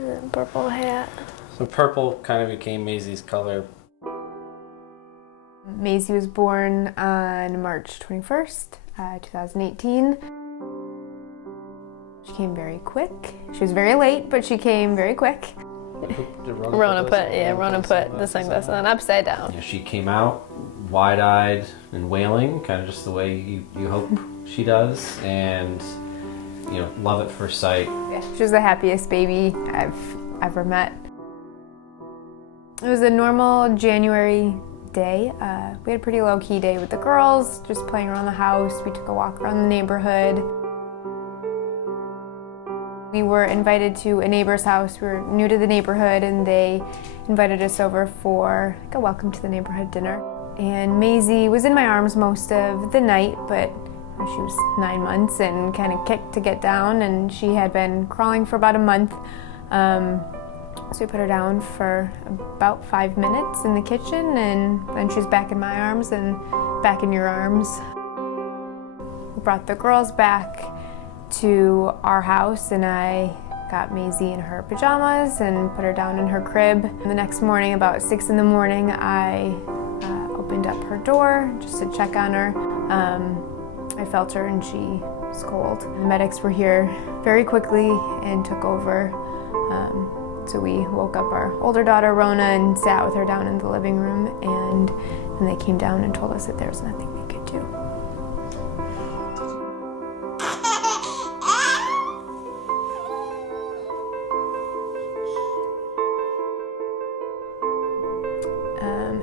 And purple hat. So purple kind of became Maisie's color. Maisie was born on March 21st, 2018. She came very quick. She was very late, but she came very quick. Rona put the sunglasses on upside down. Yeah, she came out wide-eyed and wailing, kind of just the way you hope she does, and love at first sight. Yeah, she was the happiest baby I've ever met. It was a normal January day. We had a pretty low-key day with the girls, just playing around the house. We took a walk around the neighborhood. We were invited to a neighbor's house. We were new to the neighborhood, and they invited us over for a welcome to the neighborhood dinner. And Maisie was in my arms most of the night, but she was 9 months and kind of kicked to get down, and she had been crawling for about a month. So we put her down for about 5 minutes in the kitchen, and then she was back in my arms and back in your arms. We brought the girls back to our house, and I got Maisie in her pajamas and put her down in her crib. And the next morning, about 6 in the morning, I opened up her door just to check on her. I felt her and she was cold. The medics were here very quickly and took over. So we woke up our older daughter, Rona, and sat with her down in the living room, and they came down and told us that there was nothing we could do.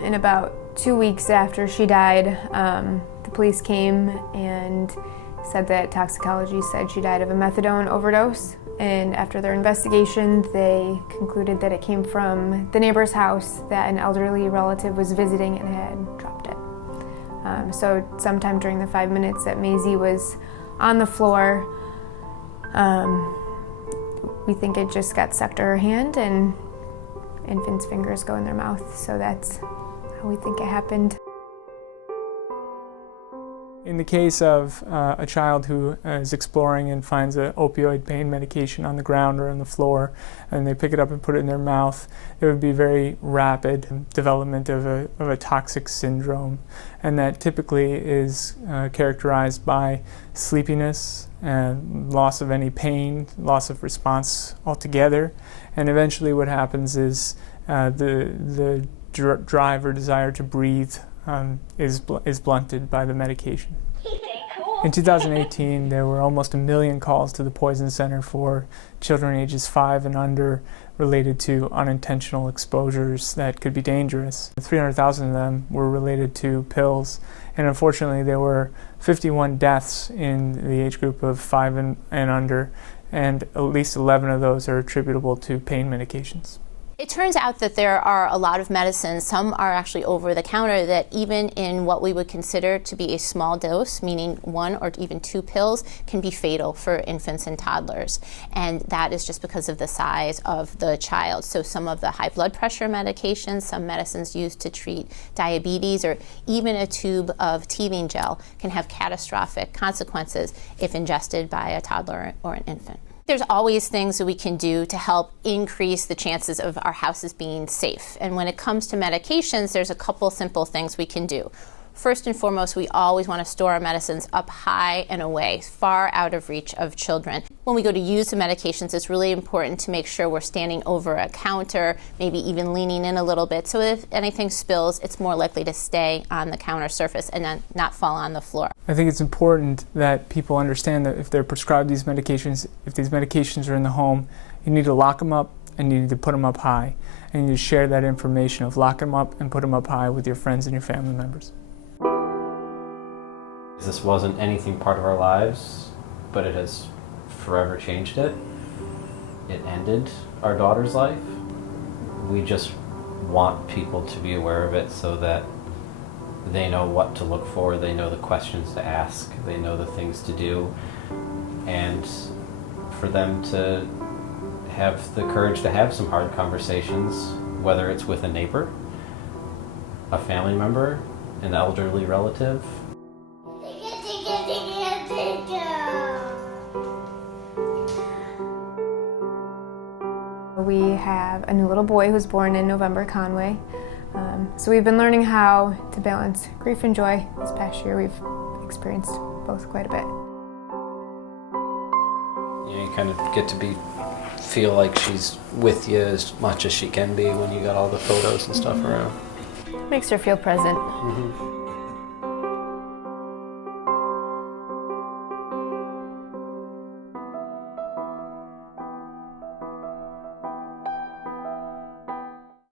And about 2 weeks after she died, the police came and said that toxicology said she died of a methadone overdose. And after their investigation, they concluded that it came from the neighbor's house, that an elderly relative was visiting and had dropped it. So sometime during the 5 minutes that Maisie was on the floor, we think it just got stuck to her hand, and infants' fingers go in their mouth. So that's how we think it happened. In the case of a child who is exploring and finds an opioid pain medication on the ground or on the floor, and they pick it up and put it in their mouth, it would be very rapid development of a toxic syndrome. And that typically is characterized by sleepiness, and loss of any pain, loss of response altogether. And eventually what happens is the drive or desire to breathe is blunted by the medication. In 2018, there were almost 1 million calls to the Poison Center for children ages 5 and under related to unintentional exposures that could be dangerous. 300,000 of them were related to pills, and unfortunately there were 51 deaths in the age group of 5 and under, and at least 11 of those are attributable to pain medications. It turns out that there are a lot of medicines, some are actually over the counter, that even in what we would consider to be a small dose, meaning 1 or even 2 pills, can be fatal for infants and toddlers. And that is just because of the size of the child. So some of the high blood pressure medications, some medicines used to treat diabetes, or even a tube of teething gel can have catastrophic consequences if ingested by a toddler or an infant. There's always things that we can do to help increase the chances of our houses being safe. And when it comes to medications, there's a couple simple things we can do. First and foremost, we always want to store our medicines up high and away, far out of reach of children. When we go to use the medications, it's really important to make sure we're standing over a counter, maybe even leaning in a little bit, so if anything spills, it's more likely to stay on the counter surface and then not fall on the floor. I think it's important that people understand that if they're prescribed these medications, if these medications are in the home, you need to lock them up and you need to put them up high. And you need to share that information of lock them up and put them up high with your friends and your family members. This wasn't anything part of our lives, but it has forever changed it. It ended our daughter's life. We just want people to be aware of it so that they know what to look for, they know the questions to ask, they know the things to do, and for them to have the courage to have some hard conversations, whether it's with a neighbor, a family member, an elderly relative. we have a new little boy who's born in November, Conway. So we've been learning how to balance grief and joy. This past year we've experienced both quite a bit. You kind of get to feel like she's with you as much as she can be when you got all the photos and stuff around. Makes her feel present. Mm-hmm.